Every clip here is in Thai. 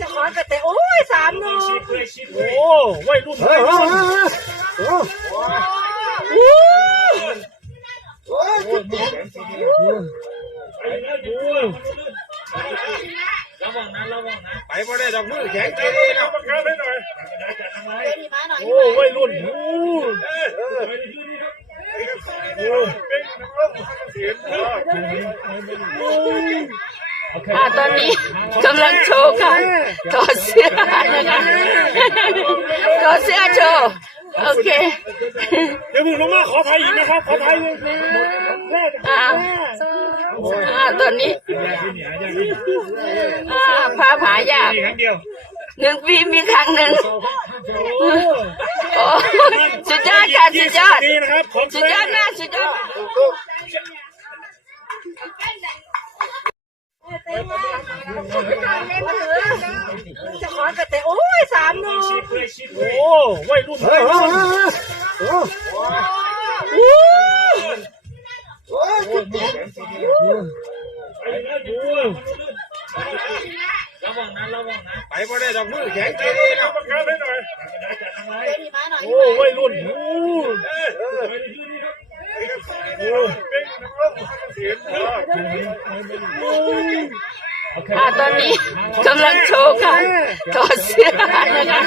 จะขอแต่โอ้ยสามนึ่งโอ้วัยรุ่นวัยรุ่นไปบ่ได้ดอกมือแข็งใจประกันให้หน่อยมาหน่อยโอ้วัยรุ่นโอ้ อ้อ่าตอนนี้กำลังโชว์ค่ะถอดเสื้อนะคะถอดเสื้อโชว์โอเคเดี๋ยวมึงลงมาขอไทยอีกนะครับขอไทยเลยแรกอ่าอ่าตอนนี้อ่าพาผายากครั้งเดียวหนึ่งปีมีครั้งหนึ่งโอ้สุด ยอดค่ะสุดยอด นี่นะครับของสุดยอดมากสุดยอดมาก จะขอแต่โอ้ยสามหนึ่งโอ้วัยรุ่นวัยรุ่นไปบ่ ได้ดอกมือแข็งใจประกันให้หน่อยมาหน่อยโอ้วัยรุ่นโอ้โอ้อ่าตอนนี้กำลังโชว์ค่ะถอดเสื้อนะคะ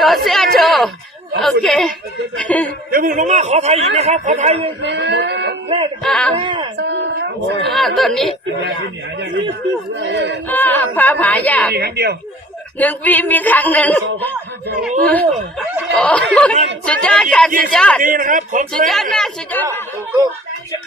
ถอดเสื้อโชว์โอเค เดี๋ยวมึงลงมาขอไทยอีกนะครับ ขอไทยเลยแรกอ่า อ่าตอนนี้อ่าพาผายากครั้งเดียวหนึ่งปีมีครั้งหนึ่งโอ้สุดยอดค่ะสุดยอดสุดยอดมากสุดยอดมากจะ